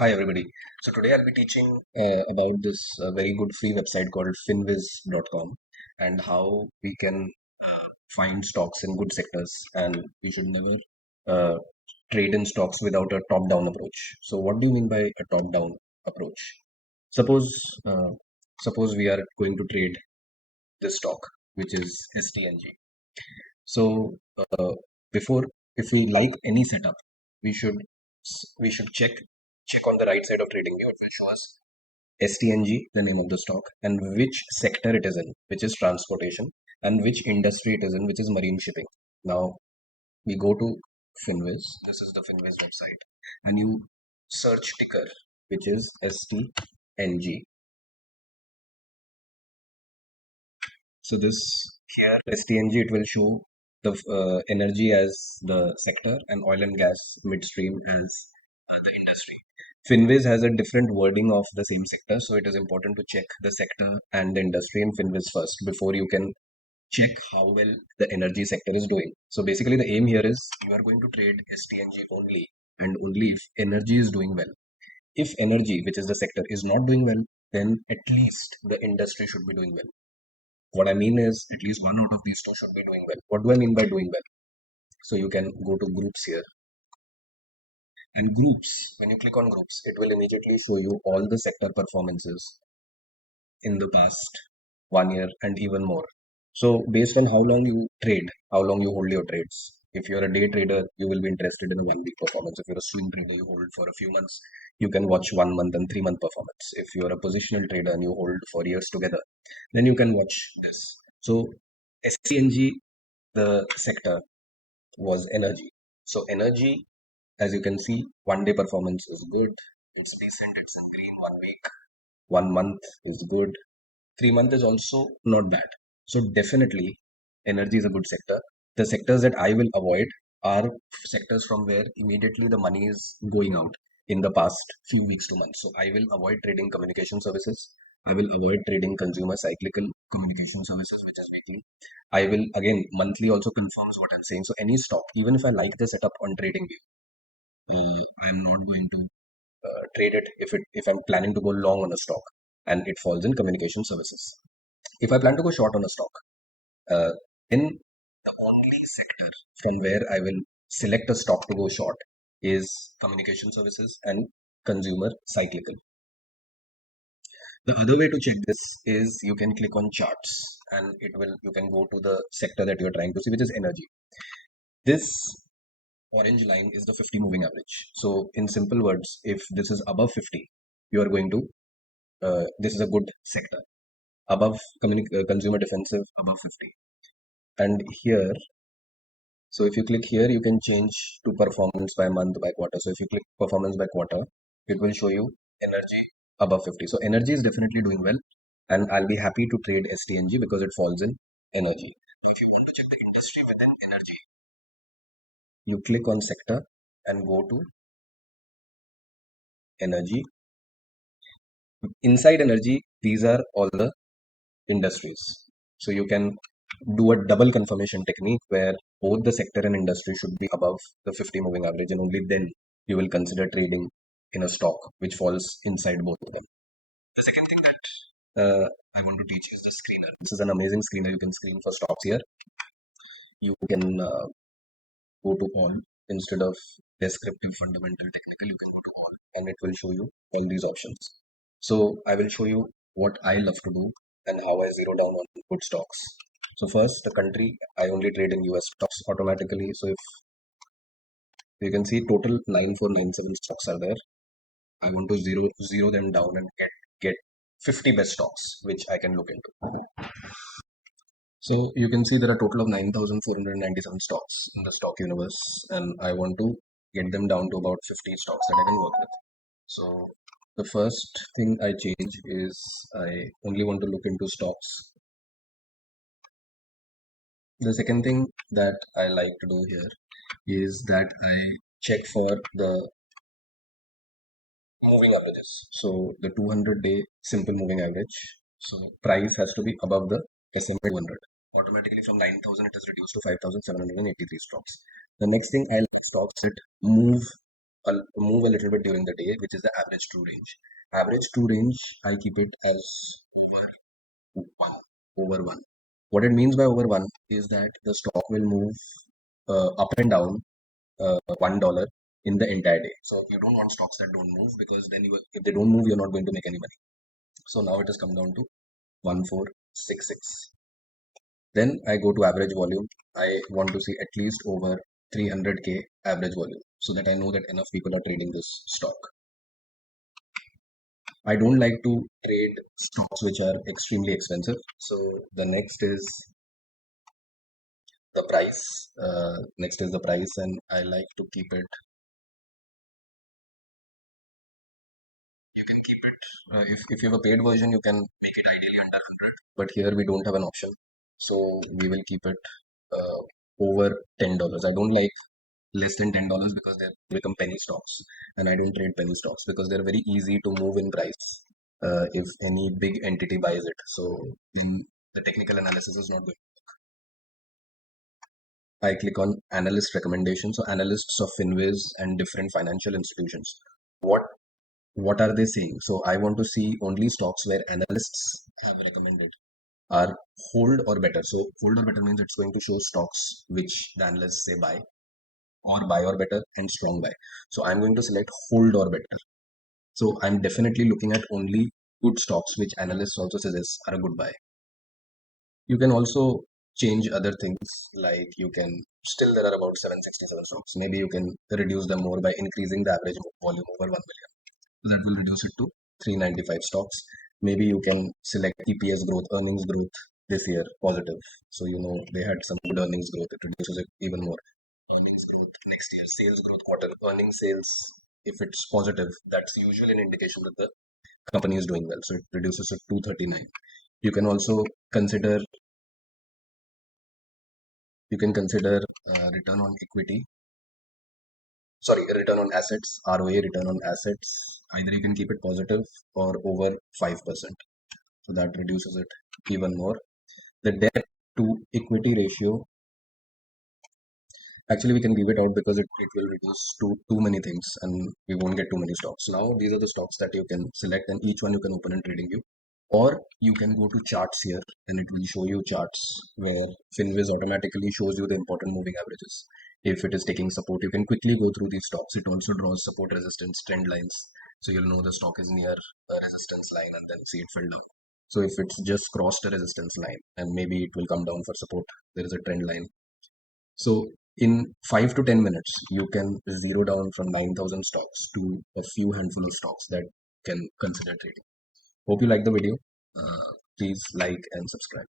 Hi everybody. So today I'll be teaching about this very good free website called finviz.com and how we can find stocks in good sectors, and we should never uh, trade in stocks without a top-down approach. So what do you mean by a top-down approach? Suppose uh, suppose we are going to trade this stock, which is STNG. So before, if we like any setup, we should we should check on the right side of trading view. It will show us STNG, the name of the stock, and which sector it is in, which is transportation, and which industry it is in, which is marine shipping. Now we go to Finviz. This is the Finviz website, and you search ticker, which is STNG. So this here STNG, it will show the energy as the sector and oil and gas midstream as the industry. Finviz has a different wording of the same sector, so it is important to check the sector and the industry in Finviz first before you can check how well the energy sector is doing. So basically, the aim here is you are going to trade STNG only and only if energy is doing well. If energy, which is the sector, is not doing well, then at least the industry should be doing well. What I mean is at least one out of these two should be doing well. What do I mean by doing well? So you can go to groups here, and groups, when you click on groups, it will immediately show you all the sector performances in the past 1 year and even more. So based on how long you trade, how long you hold your trades. If you're a day trader, you will be interested in a 1 week performance. If you're a swing trader, you hold for a few months, you can watch 1 month and 3 month performance. If you're a positional trader and you hold for years together, then you can watch this. So SCNG, the sector was energy. So energy, as you can see, 1 day performance is good. It's decent. It's in green. 1 week, 1 month is good. 3 month is also not bad. So definitely, energy is a good sector. The sectors that I will avoid are sectors from where immediately the money is going out in the past few weeks to months. So I will avoid trading communication services. I will avoid trading consumer cyclical communication services, which is weekly. I will again monthly also confirms what I'm saying. So any stock, even if I like the setup on trading view, I'm not going to trade it if I'm planning to go long on a stock and it falls in communication services. If I plan to go short on a stock, uh, then the only sector from where I will select a stock to go short is communication services and consumer cyclical. The other way to check this is you can click on charts and it will you can go to the sector that you're trying to see, which is energy. This orange line is the 50 moving average. So in simple words, if this is above 50, you are going to this is a good sector. Above consumer defensive, above 50. And here, so if you click here, you can change to performance by month, by quarter. So if you click performance by quarter, it will show you energy above 50. So energy is definitely doing well, and I'll be happy to trade STNG because it falls in energy. Now, if you want to check the industry within energy, you click on sector and go to energy. Inside energy, these are all the industries. So you can do a double confirmation technique where both the sector and industry should be above the 50 moving average, and only then you will consider trading in a stock which falls inside both of them. The second thing that I want to teach is the screener. This is an amazing screener. You can screen for stocks here. You can go to all instead of descriptive, fundamental, technical. You can go to all, and it will show you all these options. So I will show you what I love to do and how I zero down on good stocks. So first, the country, I only trade in US stocks automatically. So if you can see total 9497 stocks are there, I want to zero them down and get 50 best stocks which I can look into. So you can see there are a total of 9497 stocks in the stock universe, and I want to get them down to about 50 stocks that I can work with. So the first thing I change is I only want to look into stocks. The second thing that I like to do here is that I check for the moving averages. So the 200-day simple moving average. So price has to be above the SMA 200. Automatically from 9,000 it is reduced to 5,783 stocks. The next thing I like stocks that move move a little bit during the day, which is the average true range. Average true range, I keep it as 1 over 1. What it means by over 1 is that the stock will move up and down $1 in the entire day. So you don't want stocks that don't move, because then if they don't move, you're not going to make any money. So now it has come down to 1466. Then I go to average volume. I want to see at least over 300k average volume, so that I know that enough people are trading this stock. I don't like to trade stocks which are extremely expensive. So the next is the price. And I like to keep it. If you have a paid version, you can make it ideally under 100. But here we don't have an option, so we will keep it over $10. I don't like less than $10 because they become penny stocks, and I don't trade penny stocks because they're very easy to move in price if any big entity buys it. So the technical analysis is not good. I click on analyst recommendations. So analysts of Finviz and different financial institutions. What what are they saying? So I want to see only stocks where analysts have recommended are hold or better. So hold or better means it's going to show stocks which the analysts say buy or better, and strong buy. So I'm going to select hold or better. So I'm definitely looking at only good stocks which analysts also suggest are a good buy. You can also change other things, like you can still, there are about 767 stocks. Maybe you can reduce them more by increasing the average volume over 1 million. That will reduce it to 395 stocks. Maybe you can select EPS growth, earnings growth this year positive. So you know they had some good earnings growth. It reduces it even more. Earnings growth next year, sales growth quarter, earnings sales. If it's positive, that's usually an indication that the company is doing well. So it reduces it to 239. You can also consider return on equity. Sorry, return on assets, ROA, return on assets. Either you can keep it positive or over 5%. So that reduces it even more. The debt to equity ratio, actually we can leave it out because it will reduce to too many things and we won't get too many stocks. Now these are the stocks that you can select, and each one you can open in trading view, or you can go to charts here and it will show you charts where Finviz automatically shows you the important moving averages. If it is taking support, you can quickly go through these stocks. It also draws support, resistance, trend lines, so you'll know the stock is near a resistance line and then see it fell down. So if it's just crossed a resistance line and maybe it will come down for support, there is a trend line. So in 5 to 10 minutes, you can zero down from 9,000 stocks to a few handful of stocks that can consider trading. Hope you like the video. Please like and subscribe.